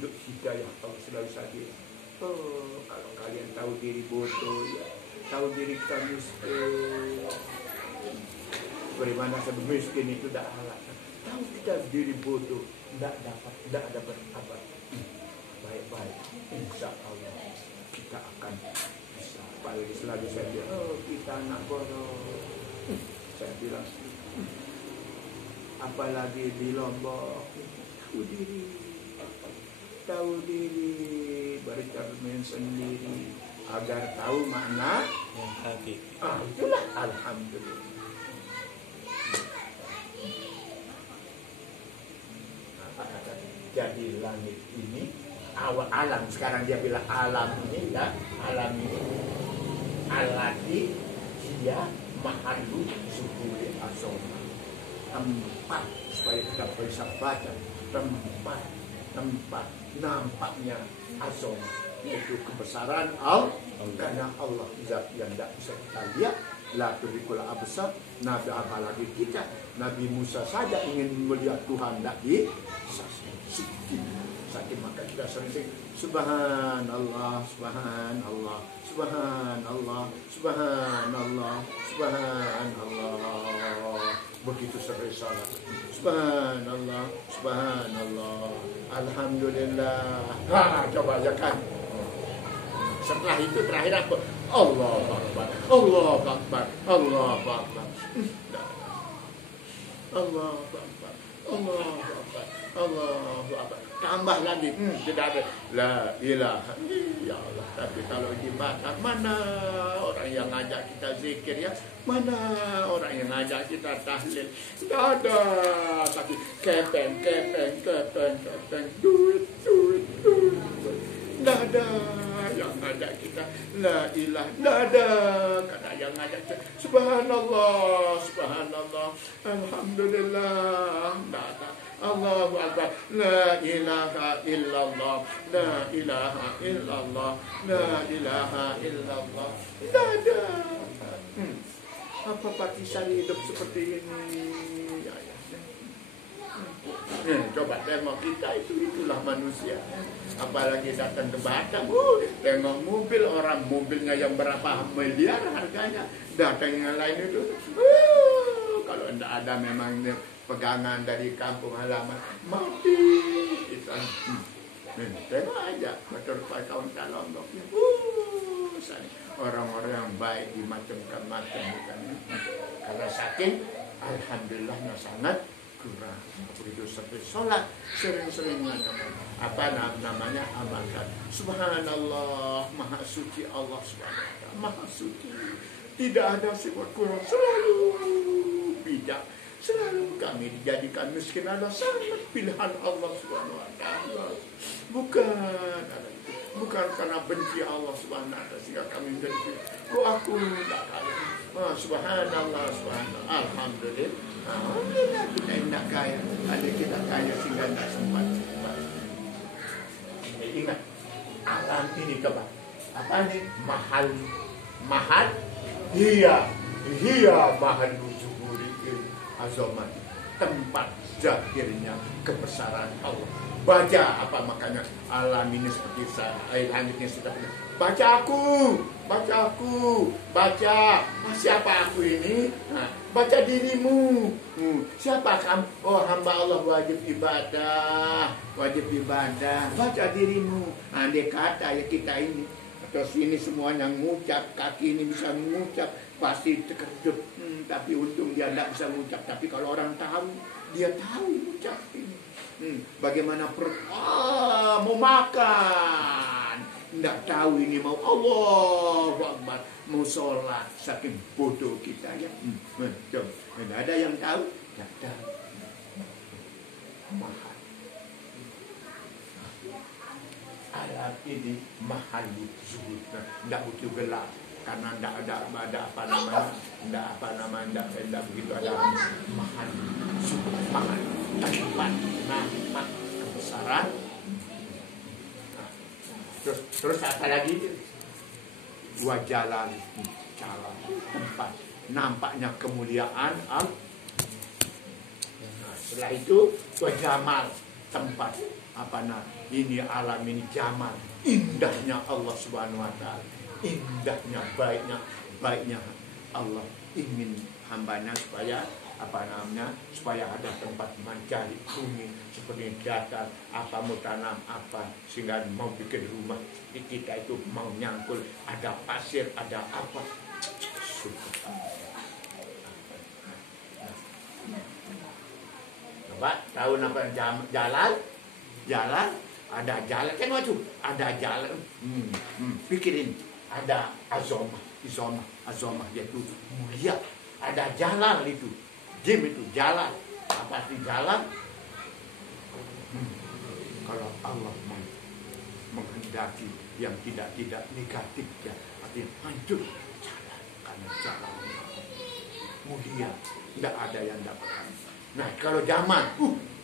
petunjuk hidayah Allah selalu saja. Oh, kalau kalian tahu diri bodoh, ya, tahu diri kita miskin. Bagaimana sebab miskin itu tidak halal. Tahu kita diri bodoh, tidak dapat apa. Baik-baik, insya Allah kita akan bisa. Apalagi selalu saya bilang, oh kita anak bodoh. Saya bilang, apalagi di Lombok, tahu diri, bercermin sendiri agar tahu makna yang hakiki. Itulah alhamdulillah. Jadi langit ini awal alam, sekarang dia bilang alam ini ya, alam ini alati dia mahalu subuli asoma, tempat supaya kita bisa baca, tempat nampaknya azoma, yaitu kebesaran Allah, karena Allah zat yang tidak bisa kita lihat. La tudrikul absar. Nabi apalagi kita, Nabi Musa saja ingin melihat Tuhan, tidak bisa. Saking maka kita sering subhanallah, subhanallah, subhanallah, subhanallah, subhanallah. Begitu sering salat. Subhanallah, subhanallah, alhamdulillah. Coba aja kan. Setelah itu terakhir apa? Allahu Akbar, Allahu Akbar, Allahu Akbar, Allahu Akbar, Allahu Akbar, Allahu Akbar. Tambah lagi, tidak ada la ilaha illallah. Tapi kalau dibaca, mana orang yang ngajak kita zikir ya? Mana orang yang ngajak kita tahlil? Tidak ada. Tapi kepeng, duit. Tidak ada yang ngajak kita la ilah, tidak ada kata yang ngajak kita subhanallah, subhanallah, alhamdulillah, tidak ada. Allahu Akbar, la ilaha illallah, la ilaha illallah, la ilaha illallah, tidak ada. Apa partisan hidup seperti ini? Coba tengok kita itulah manusia. Apalagi datang ke Batam, tengok mobil orang, mobilnya yang berapa miliar harganya, datang yang lain itu, kalau tidak ada memang pegangan dari kampung halaman, mati. Itu, tengok aja, betul tahun Lombok, orang-orang yang baik dimacam-macam, karena saking alhamdulillahnya sangat kurang. Begitu seperti sholat, sering-sering apa namanya amalkan. Subhanallah, maha suci Allah SWT, maha suci. Tidak ada sifat kurang, selalu bijak. Selalu kami dijadikan miskin adalah sangat pilihan Allah SWT. Bukan karena benci Allah SWT sehingga kami benci. Aku tidak kaya. Subhanallah, subhanallah, alhamdulillah. Alhamdulillah kita tidak kaya. Ada kita kaya sehingga tidak sempat. Ingat, alam ini kebal. Apa ini? Mahal. Iya mahal suburi azamat. Tempat jahirnya kebesaran Allah. Baca apa makanya alam ini seperti air langitnya sudah punya. Baca aku. Siapa aku ini? Baca dirimu. Siapa kamu? Oh, hamba Allah wajib ibadah. Baca dirimu. Andai kata ya kita ini, terus ini semuanya ngucap, kaki ini bisa mengucap, pasti terkejut. Tapi untung dia tidak bisa mengucap. Tapi kalau orang tahu, dia tahu mengucap ini. Bagaimana perut? Mau makan. Tidak tahu ini mau Allahu Akbar, mau sholat, saking bodoh kita ya. Coba, tidak ada yang tahu, tidak tahu. Mahal. Alam ini mahal zuhud. Tidak butuh gelap, karena tidak ada apa namanya, tidak begitu ada mahal zuhud, mahal tempat nampak kebesaran. Terus apa lagi? Wajalan, jalan, tempat nampaknya kemuliaan Allah. Setelah itu wajamal, tempat ini alam ini zaman indahnya Allah Subhanahu wa taala, indahnya baiknya Allah ingin hambanya supaya supaya ada tempat mencari bumi seperti datar, mau tanam apa, sehingga mau bikin rumah di kita itu mau nyangkul ada pasir, ada apa. Coba tahu apa jalan ada jalan kan waktu ada jalan, pikirin ada azomah yaitu mulia, ada jalan itu jim itu jalan apa sih jalan. Kalau Allah menghendaki yang tidak negatif ya artinya hancur jalan, karena jalan mulia tidak ada yang dapat. Nah kalau zaman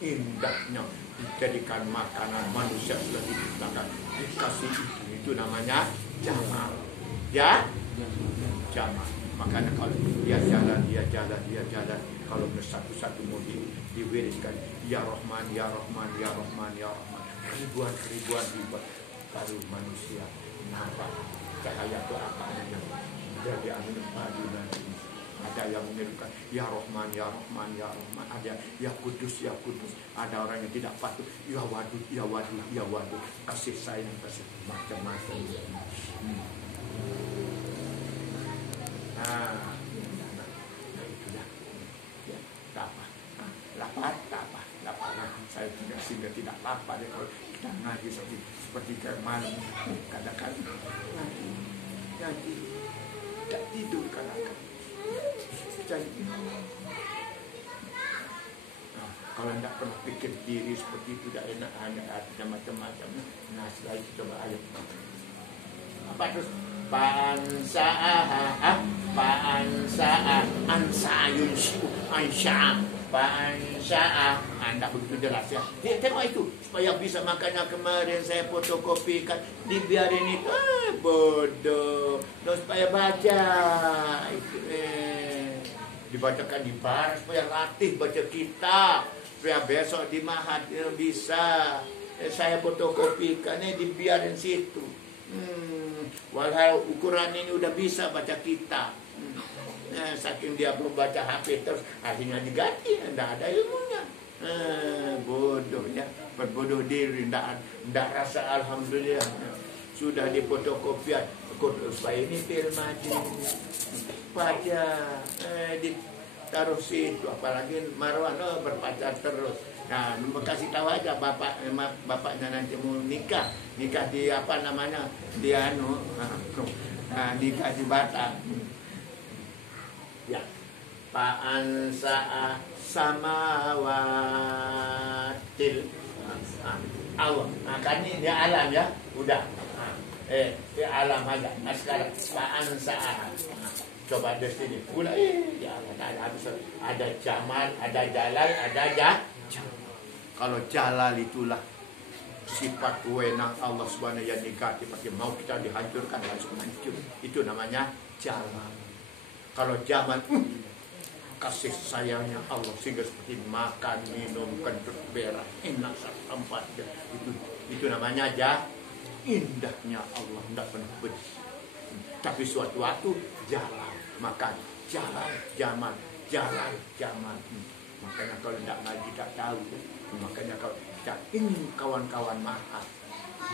indahnya dijadikan makanan manusia sudah diciptakan dikasih itu namanya jamal ya, jamal. Makanya kalau dia jalan kalau satu-satu mau diwiriskan ya Rahman ya Rahman ya Rahman ya Rahman ribuan baru manusia nampak cahaya itu apa yang jadi angin padu nanti. Ada yang menyerukan ya Rahman ya Rahman ya Rahman, ada ya Kudus ya Kudus, ada orang yang tidak patuh ya Wadud ya Wadud ya Wadud, kasih sayang kasih macam-macam. Nah itulah ya, lapar saya tidak sehingga tidak lapar ya kalau kita ngaji seperti malam kadang-kadang ngaji tidak tidur kadang-kadang. Nah, kalau tidak pernah pikir diri seperti itu tidak enak, ada macam-macam. Nah setelah itu coba ayo apa terus Anda begitu jelas ya. Tengok itu supaya bisa makanya kemarin saya fotokopikan dibiarin itu bodoh. Supaya baca itu dibacakan di bar supaya latih baca kitab supaya besok di mahat bisa. Saya fotokopikan dibiarin situ. Walau ukuran ini udah bisa baca kitab. Saking dia belum baca HP terus akhirnya diganti, tidak ada ilmunya. Bodohnya, berbodoh diri, tidak rasa alhamdulillah sudah difotokopian. Supaya ini film aja, baca, ditaruh situ, apalagi Marwan berpacar terus. Nah, kasih tahu aja bapaknya nanti mau nikah di apa namanya di nikah di Batam. Ya, Pa'ansa'a samawatil Allah. Nah, kan ini dia alam ya, udah. Dia alam aja. Nah, sekarang Pa'ansa'a. Coba di sini pula ya Allah, ada jamal, ada jalal, ada Kalau jalal itulah sifat wewenang Allah Subhanahu yang negatif, mau kita dihancurkan langsung hancur. Itu namanya jalal. Kalau jamal kasih sayangnya Allah sehingga seperti makan, minum, kentut, berak, enak tempatnya. Itu namanya indahnya Allah, tidak pernah benci. Tapi suatu waktu jalal, maka jalal jamal. Makanya kalau tidak ngaji tak tahu. Makanya kalau kita ingin kawan-kawan mahat,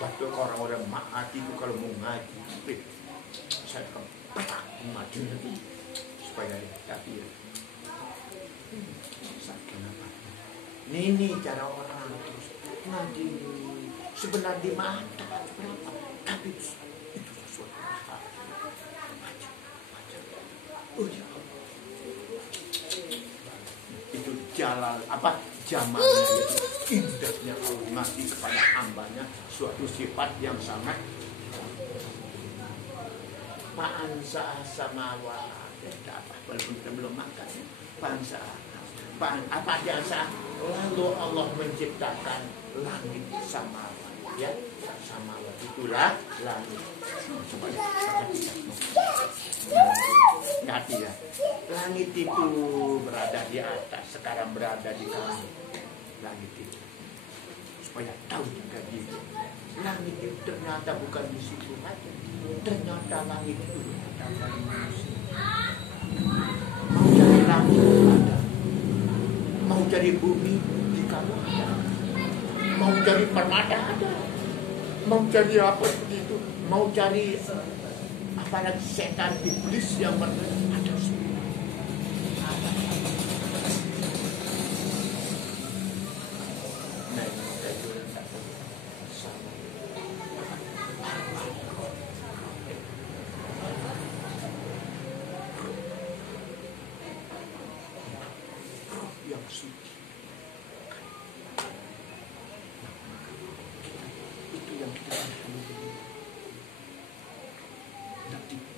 betul orang-orang mahat itu kalau mau ngaji, saya akan petak maju supaya tapi ya. Kenapa? Ini cara orang terus ngaji sebenarnya di mata berapa, tapi itu sesuatu hal. Baca. Oh ya. Itu jalan apa jamalnya itu indahnya Allah ngasih kepada hambanya suatu sifat yang sangat Pa'ansa'a samawat. Apa walaupun kita belum makan ya. Apa jasa lalu Allah menciptakan langit samawat ya, samawat itulah langit. Coba hati ya, langit itu berada di atas, sekarang berada di kami. Langit itu supaya tahu juga gitu. Langit itu ternyata bukan di situ aja. Ternyata langit itu datang dari manusia. Mau cari langit ada, mau cari bumi di kamu ada, mau cari permata ada, mau cari apa begitu, mau cari apalagi setan iblis yang ada semua. Nah, yang suci itu yang kita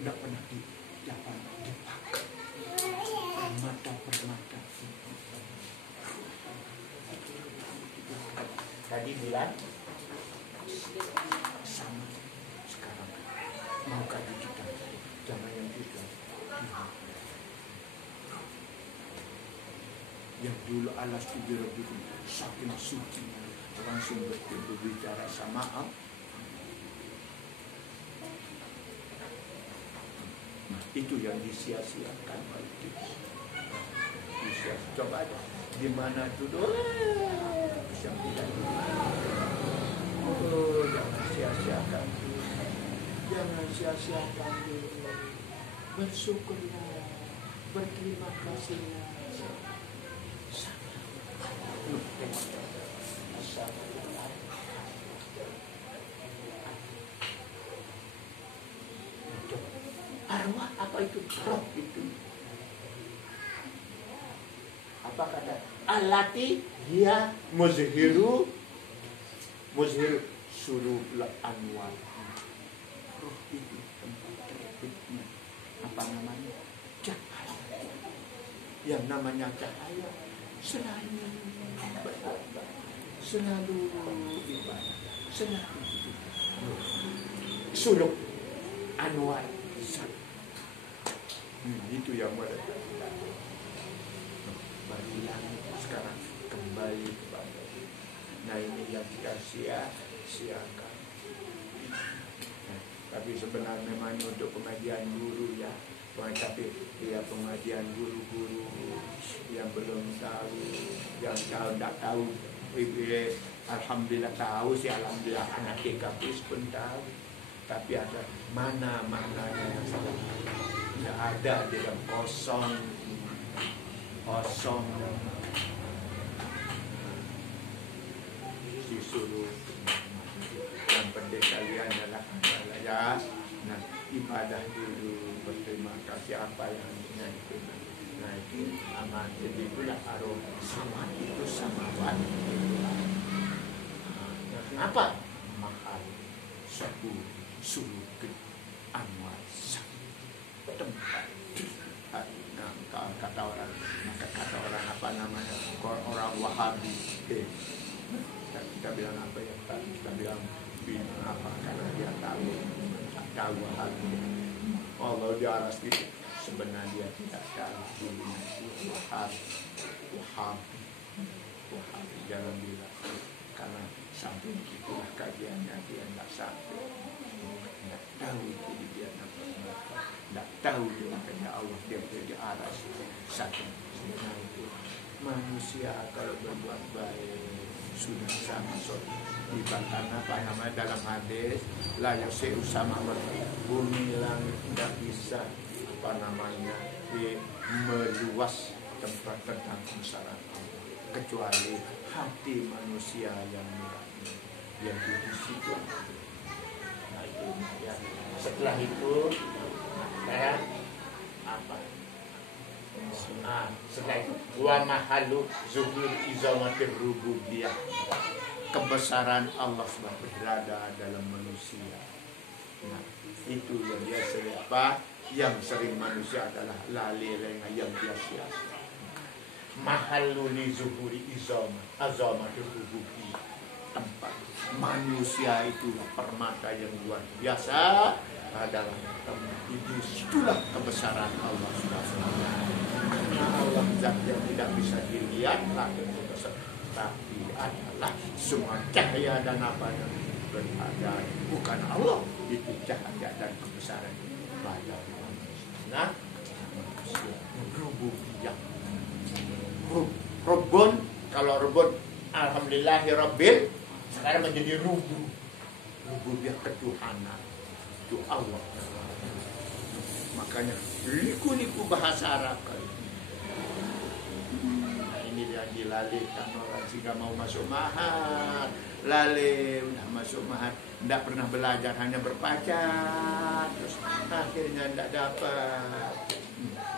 tidak pernah dipakai permata tadi bilang sama sekarang mau kaji kita zaman yang kita yang dulu alas tujuh saking suci langsung berbicara sama Allah. Nah, itu yang disia-siakan oleh kita. Coba aja di mana dulu yang tidak jangan sia-siakan, jangan sia-siakan dulu. Bersyukurlah, berterima kasihlah. Arwah apa itu? Roh itu. Apa kata? Alati dia muzhiru surul anwar. Roh itu tempat terbitnya apa namanya? Cahaya. Yang namanya cahaya selalu beribadah, selalu ibadah, selalu surul anwar. Itu yang mereka bagi langit sekarang kembali kepada. Nah ini yang kita sia-siakan. Nah, tapi sebenarnya memang untuk pengajian guru ya, tapi ya pengajian guru-guru yang belum tahu, yang tahu tidak tahu, alhamdulillah tahu sih, alhamdulillah anak TKP pun tahu. Tapi ada mana-mananya yang salah. Tidak ada di dalam kosong disuruh yang penting kalian adalah ya. Nah ibadah dulu, berterima kasih apa yang itu. Nah itu aman. Jadi itulah arwah sama itu samawat. Nah, kenapa mahal suruh anwar tempat. Nah, kata orang apa namanya, orang Wahabi. Kita bilang apa ya? Kita bilang apa? Karena dia tahu Wahabi. Allah di aras itu sebenarnya dia tidak tahu Wahabi. Jangan bilang karena sampai itulah kajiannya dia tidak sampai. Tidak tahu itu dia tidak tahu dia makanya Allah dia di aras satu. Nah itu manusia kalau berbuat baik sudah sama dibantah apa namanya dalam hadis la yasi'u sama bumi langit tidak bisa apa namanya meluas tempat tentang kebesaran Allah kecuali hati manusia yang murah yang di situ. Nah itu ya. Setelah itu saya apa? Setelah itu wa mahalu zuhur izamatir rububiyah, kebesaran Allah SWT berada dalam manusia. Nah itu yang biasa apa? Yang sering manusia adalah lali lengah yang biasa. Mahalu li zuhuri azamatir rububiyah, tempat manusia itu permata yang luar biasa adalah itu situlah kebesaran Allah SWT. Allah zat yang tidak bisa dilihat tapi adalah semua cahaya dan apa yang berada bukan Allah, itu cahaya dan kebesaran pada manusia. Rububiyah. Rubun, kalau rubun alhamdulillahirabbil, sekarang menjadi rububiyah ketuhanan itu Allah. Makanya liku-liku bahasa Arab kali ini dia dilalaikan orang sehingga mau masuk mahad, lalai udah masuk mahad, tidak pernah belajar, hanya berpacar, terus akhirnya tidak dapat.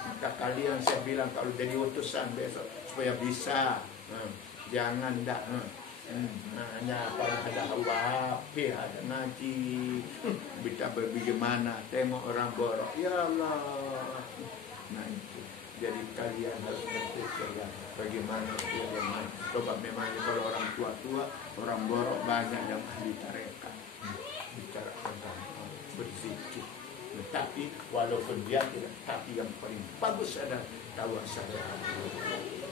Maka kalian saya bilang kalau jadi utusan besok supaya bisa, jangan tidak hanya kalau ada HP, ada ngaji, bisa bagaimana tengok orang borok, ya Allah. Nah itu, jadi kalian harus ngerti ya, bagaimana coba memangnya kalau orang tua-tua, orang borok banyak yang ahli tarekat, bicara tentang berzikir. Tapi walaupun dia tidak, tapi yang paling bagus adalah tawasul.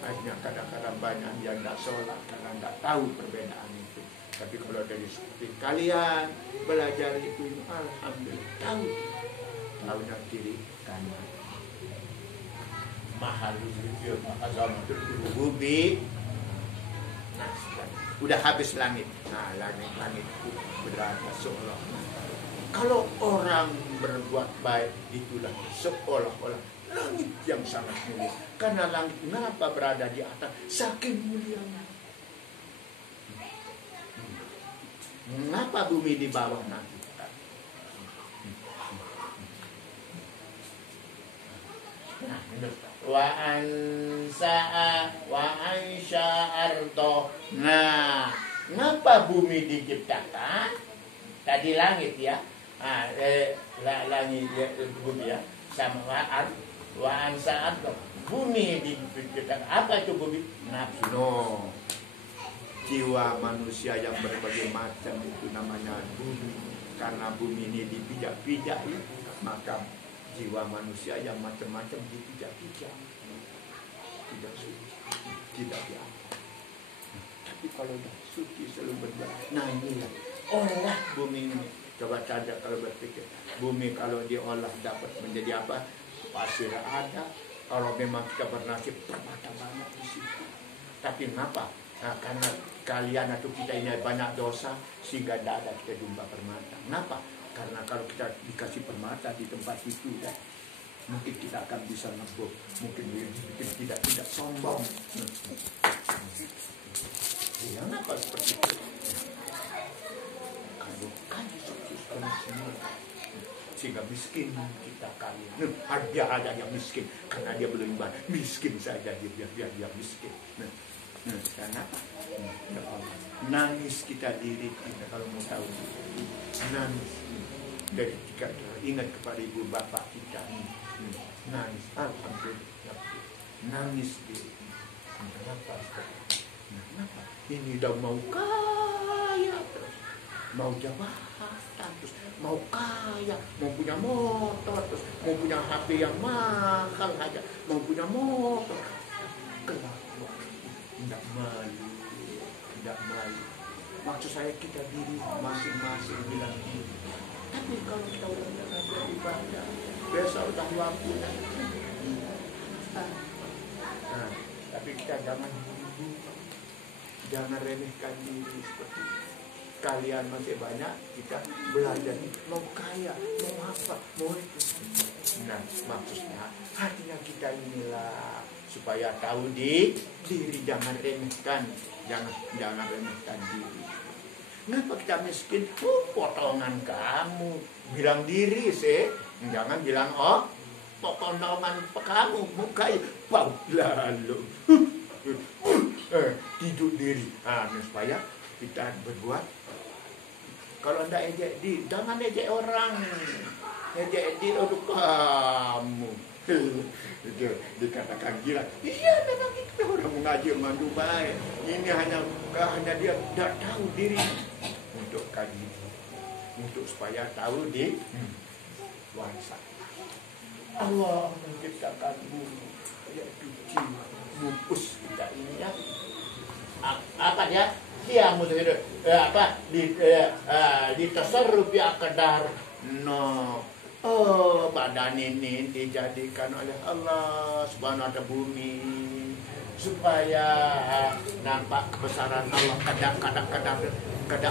Hanya kadang-kadang banyak yang tidak sholat karena tidak tahu perbedaan itu. Tapi kalau dari seperti kalian belajar itu, alhamdulillah tahunya kiri kanan. Mahalul azamatul rububi. Nah, udah habis langit. Nah, langit itu berada seolah. Kalau orang berbuat baik itulah seolah-olah langit yang sangat mulia. Karena langit kenapa berada di atas? Saking mulianya. Mengapa bumi di bawah nanti? Nah, wa ansya'arto. Nah, ngapa bumi diciptakan? Tadi langit ya. Langit bumi ya. Sama wa ansya'arto. Bumi diciptakan. Apa itu bumi? Nafsu. No. Jiwa manusia yang berbagai macam itu namanya bumi. Karena bumi ini dipijak-pijak ya, maka jiwa manusia yang macam-macam dipijak-pijak. Tidak suci, tidak diangkat. Tapi kalau sudah suci selalu berbuat. Nah inilah olah bumi ini. Coba saja kalau berpikir, bumi kalau diolah dapat menjadi apa? Pasir ada. Kalau memang kita bernasib permata banyak di situ. Tapi kenapa? Nah, karena kalian atau kita ini banyak dosa sehingga tidak ada kita jumpa permata. Kenapa? Karena kalau kita dikasih permata di tempat itu, ya, mungkin kita akan bisa ngebuk, mungkin tidak sombong. Ya, kenapa seperti itu? Kalau kaji sukses semua, sehingga miskin kita kaya. Dia ada yang miskin karena dia belum ibadah. Miskin saja biar dia miskin. Kenapa? Nangis kita diri kita kalau mau tahu. Nangis. Dari jika ingat kepada ibu bapak kita, nangis, alhamdulillah, nangis diri. Kenapa? Kenapa? Ini udah mau kaya terus, mau jabatan terus, mau kaya, mau punya motor terus, mau punya HP yang mahal aja, mau punya motor. Kenapa? Tidak malu, tidak malu. Maksud saya kita diri masing-masing bilang diri. Tapi kalau kita udah belajar ibadah, besok udah waktu. Tapi kita jangan remehkan diri seperti itu. Kalian masih banyak, kita belajar mau kaya, mau apa, mau itu. Nah, maksudnya hatinya kita inilah supaya tahu diri, jangan remehkan, jangan remehkan diri. Kenapa kita miskin? Potongan kamu. Bilang diri sih. Jangan bilang, potongan kamu. Mukai. Bau lalu. Tidur diri. Supaya kita berbuat. Kalau anda ejek diri, jangan ejek orang. Ejek diri, aduh kamu. Dikatakan gila. Iya memang itu orang mengaji mandu baik. Ini hanya dia tidak tahu diri. Untuk kaji, untuk supaya tahu di wangsa. Allah menciptakan bumi, kayak cuci, mupus kita ini ya. apa dia? Dia mesti apa di tasarruf ya kadar. No. Oh, badan ini dijadikan oleh Allah Subhanahu wa taala bumi supaya nampak kebesaran Allah,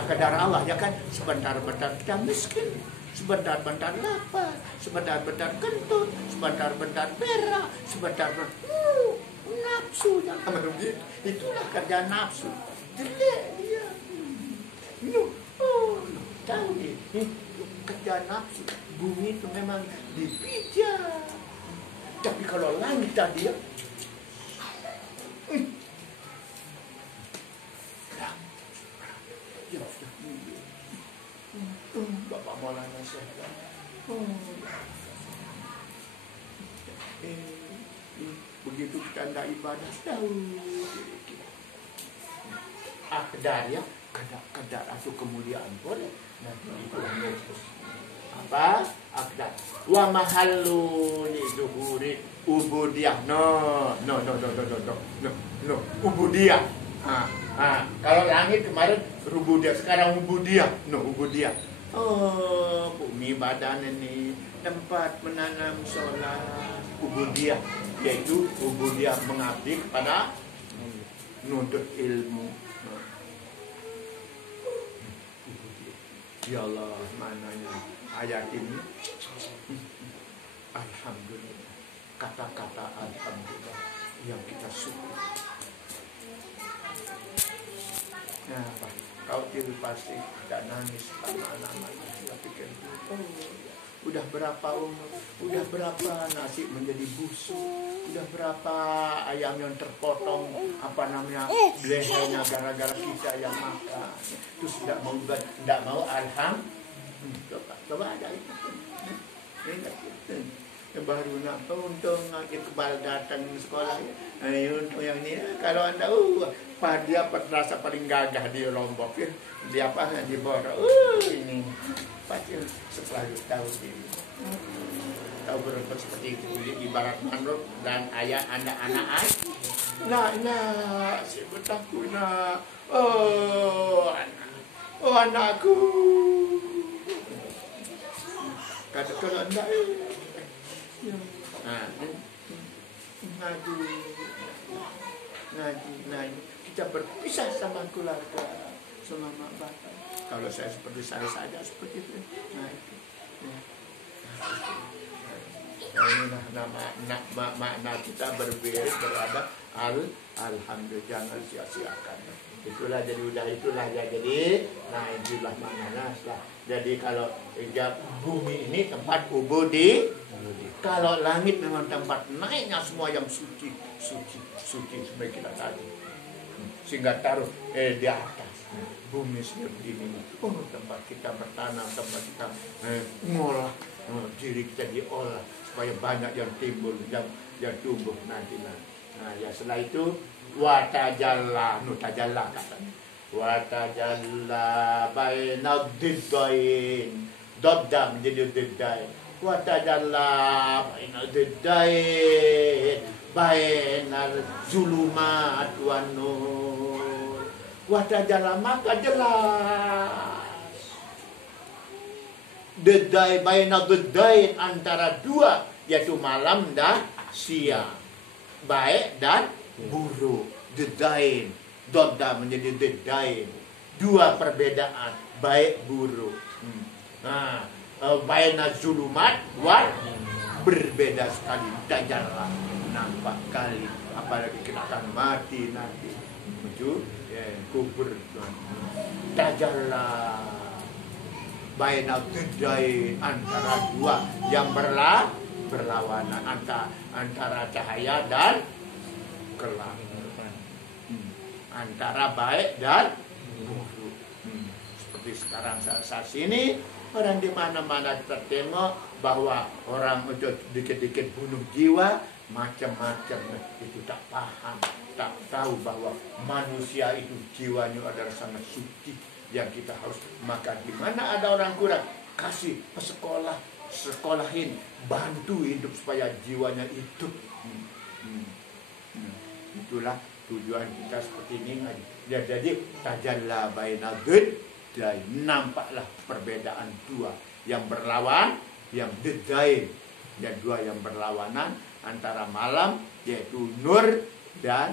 kadar Allah ya kan. Sebentar-bentar kita miskin, sebentar-bentar lapar, sebentar-bentar kentut, sebentar-bentar berak, sebentar-bentar nafsu yang begitu. Itulah kerja nafsu. Jelek dia. Oh, tahu nih, kerja nafsu. Bumi itu memang dipijak. Tapi kalau langit tadi ya, Bapak Maulana Syekh. Begitu kita hendak ibadah, tahu akdar ya, kadar atau kemuliaan boleh. Nanti itu apa? Akdar. Wa mahallu li zuhuri ubudiyah. No. Ubudiyah. Kalau langit kemarin rubudiyah, sekarang ubudiyah. No, ubudiyah. Oh, bumi badan ini tempat menanam sholat. Ubudiyah, yaitu ubudiyah mengabdi kepada nuntut ilmu. Ya Allah, mananya ayat ini. Alhamdulillah, kata-kata alhamdulillah yang kita syukur. Nah, Pak, kau tidur pasti tidak nangis sama namanya. Kita pikir, udah berapa umur, udah berapa nasi menjadi busuk, udah berapa ayam yang terpotong, apa namanya, belehnya gara-gara kita yang makan. Terus tidak mau alhamdulillah. Coba ada itu. Baru nak untung Iqbal datang sekolah ya. Untung yang ini kalau anda dia rasa paling gagah di Lombok ya. Dia apa di Boro ini pasti selalu tahu ini. Tahu berbuat seperti itu ibarat manuk dan ayah anda anak si betakku anakku kata kalau anda ngaji kita berpisah sama keluarga selama batas. Kalau saya seperti saya saja seperti itu. Inilah makna kita berada alhamdulillah, jangan sia-siakan. Itulah jadi itulah maknanya. Jadi kalau bumi ini tempat ubudi, kalau langit memang tempat naiknya semua yang suci seperti kita tadi. Sehingga taruh di atas bumi seperti ini. Tempat kita bertanam, tempat kita ngolah diri kita diolah supaya banyak yang timbul, yang tumbuh nanti. Nah, ya setelah itu watajalla katanya. Watajalla baina diddain. Dodda menjadi diddain. Watajalla baina diddain. Bainal zulumat wan nur. Watajalla maka jelas. Diddain baina diddain antara dua yaitu malam dan siang. Baik dan buruk. Dedain, dodda menjadi dedain. Dua perbedaan, baik buruk. Baina zulumat wan berbeda sekali. Dajalah nampak kali. Apalagi kita akan mati nanti menuju kubur. Dajalah baina dedain antara dua yang berlawanan antara cahaya dan gelap, antara baik dan buruk. Seperti sekarang saat ini orang di mana-mana kita tengok bahwa orang itu dikit-dikit bunuh jiwa macam-macam, itu tak paham, tak tahu bahwa manusia itu jiwanya adalah sangat suci yang kita harus. Maka di mana ada orang kurang, kasih sekolahin, bantu hidup supaya jiwanya hidup. Itulah Tujuan kita seperti ini ngaji. Ya, jadi tajalla baina diddain, nampaklah perbedaan dua yang berlawan, yang diddain, ya dua yang berlawanan antara malam yaitu nur dan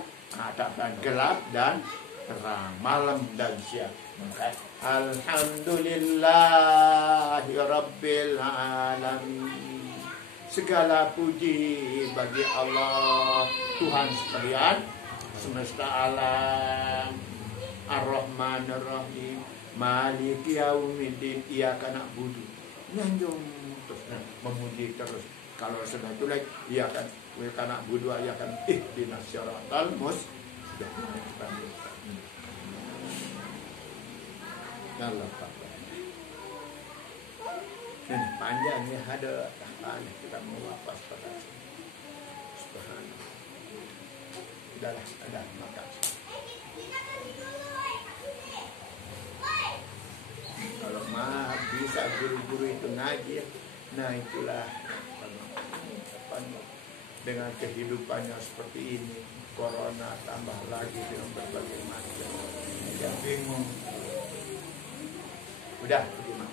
gelap dan terang, malam dan siang. Maka alhamdulillahi rabbil alamin. Segala puji bagi Allah Tuhan sekalian semesta alam, Ar-Rahman Ar-Rahim, Maliki Yaumiddin, Iyyaka na'budu. Nyanjung terus, memuji terus. Kalau sudah itu lagi, Iyyaka na'budu, Iyyaka ihdinas siratal mustaqim. Allah Akbar. Ini panjangnya ada tahanan kita mau apa pada subhanallah. Udahlah, ada makan. Kalau mah bisa guru-guru itu ngaji, nah itulah dengan kehidupannya seperti ini, corona tambah lagi dengan berbagai macam, yang bingung. Udah, terima.